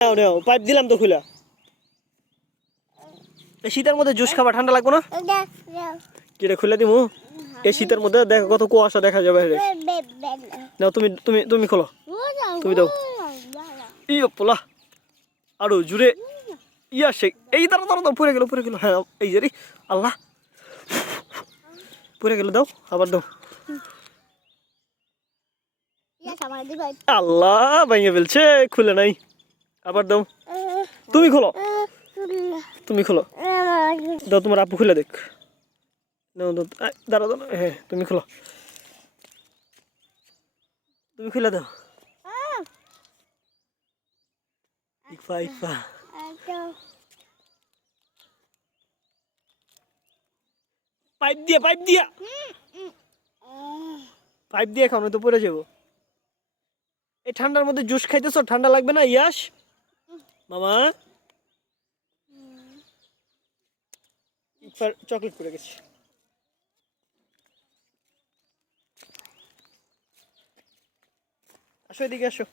নাও নাও, pipe দিলাম তো খুলা। এই শীতের মধ্যে জুস খাবা, ঠান্ডা লাগবে না? কিরে খুলে দিমু? এই শীতের মধ্যে দেখো কত কুয়াশা দেখা যাবে। নাও তুমি তুমি তুমি খোলো, তুমি দাও। ইয়ে পোলা আরো জুড়ে ইয়া শেখ। এই দাঁড়া দাঁড়া দাও, পড়ে গেল পড়ে গেল। হ্যাঁ এই যে রে আল্লাহ, পড়ে গেল। দাও আবার দাও। আল্লাহ ভেঙে ফেলছে, খুলে নাই। আবার দাও, তুমি খোলো, তুমি খোলো। দাও তোমার আপু খুলে দেখ। দাও দাও, দাঁড়া দাঁড়া, হ্যাঁ তুমি খোলো, তুমি খুলে দাও। ইকফা ইকফা, পাইপ দিয়ে পাইপ দিয়া, পাইপ দিয়ে খাও, তো পড়ে যাবো। এই ঠান্ডার মধ্যে জুস খাইতেছো, ঠান্ডা লাগবে না? ইয়াস মামা, চকলেট পড়ে গেছে। আসো এদিকে আসো।